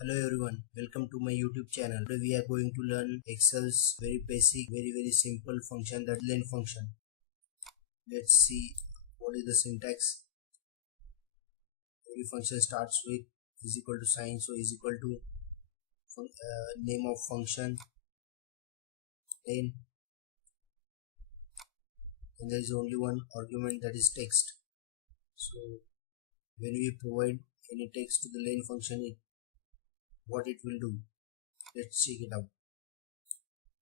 Hello everyone, welcome to my YouTube channel. Today we are going to learn Excel's very basic, very simple function, that len function. Let's see what is the syntax. Every function starts with is equal to sign, so is equal to name of function, len, and there is only one argument, that is text. So when we provide any text to the len function, what it will do, let's check it out.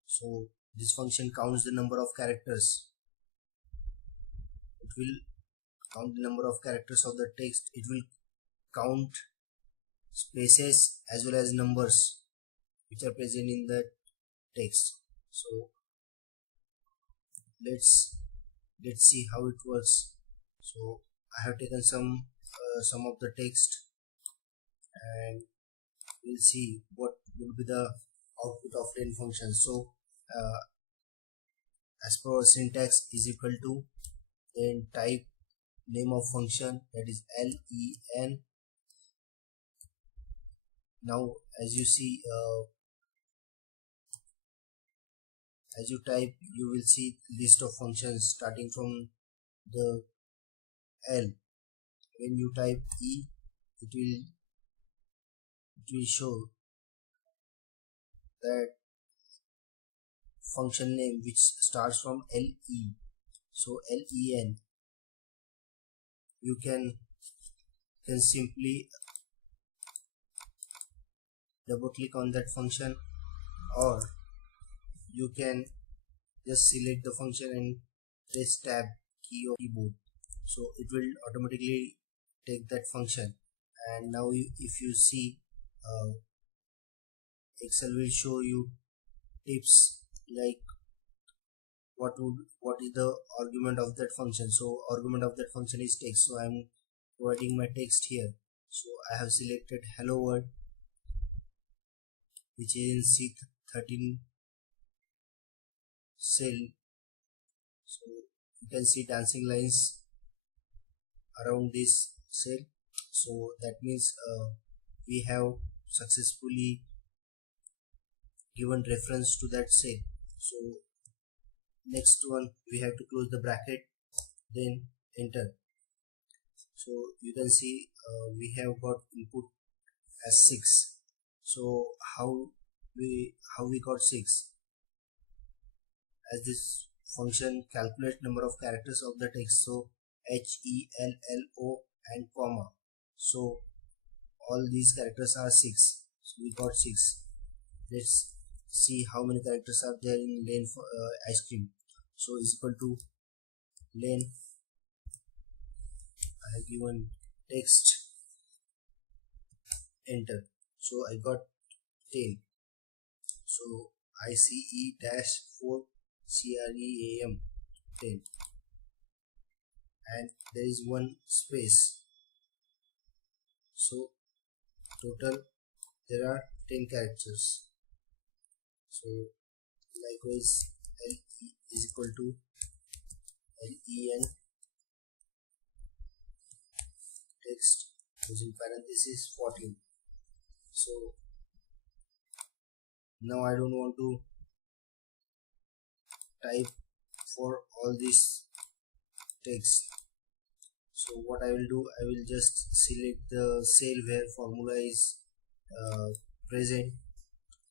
So this function counts the number of characters. It will count the number of characters of the text. It will count spaces as well as numbers which are present in the text. So let's see how it works. So I have taken some of the text, and we'll see what will be the output of len function. So as per our syntax, is equal to, then type name of function, that is len. Now as you see, as you type, you will see list of functions starting from the L. When you type E, it will show that function name which starts from LE. So LEN, you can simply double click on that function, or you can just select the function and press tab key of keyboard, so it will automatically take that function. And now if you see, Excel will show you tips like what is the argument of that function. So argument of that function is text, so I am providing my text here. So I have selected hello world, which is in C13 cell. So you can see dancing lines around this cell, so that means we have successfully given reference to that cell. So next one, we have to close the bracket, then enter. So you can see we have got input as 6. So how we got 6? As this function calculates number of characters of the text, so HELLO and comma, so all these characters are 6, so we got 6. Let's see how many characters are there in len ice cream. So is equal to len, I have given text, enter. So I got 10. So ICE-4 CREAM 10, and there is one space, so total there are 10 characters. So likewise, LE is equal to LEN text using parenthesis 14. So now I don't want to type for all this text. So what I will do, I will just select the cell where formula is present.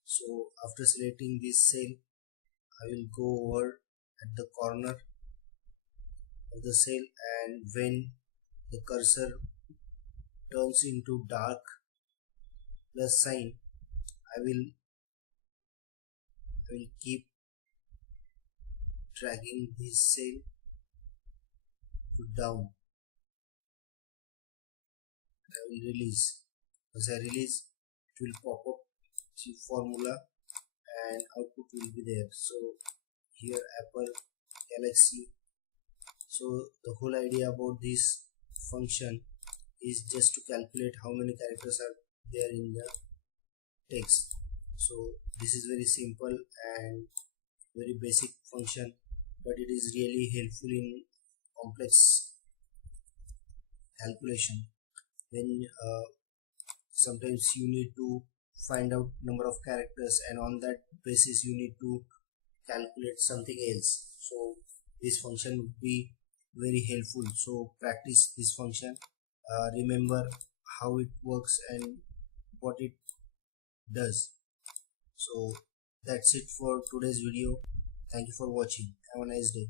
So after selecting this cell, I will go over at the corner of the cell, and when the cursor turns into dark plus sign, I will keep dragging this cell to down. I will release. As I release, it will pop up the formula and output will be there. So here Apple, Galaxy. So the whole idea about this function is just to calculate how many characters are there in the text. So this is very simple and very basic function, but it is really helpful in complex calculation when sometimes you need to find out number of characters, and on that basis you need to calculate something else. So this function would be very helpful. So practice this function, remember how it works and what it does. So that's it for today's video. Thank you for watching. Have a nice day.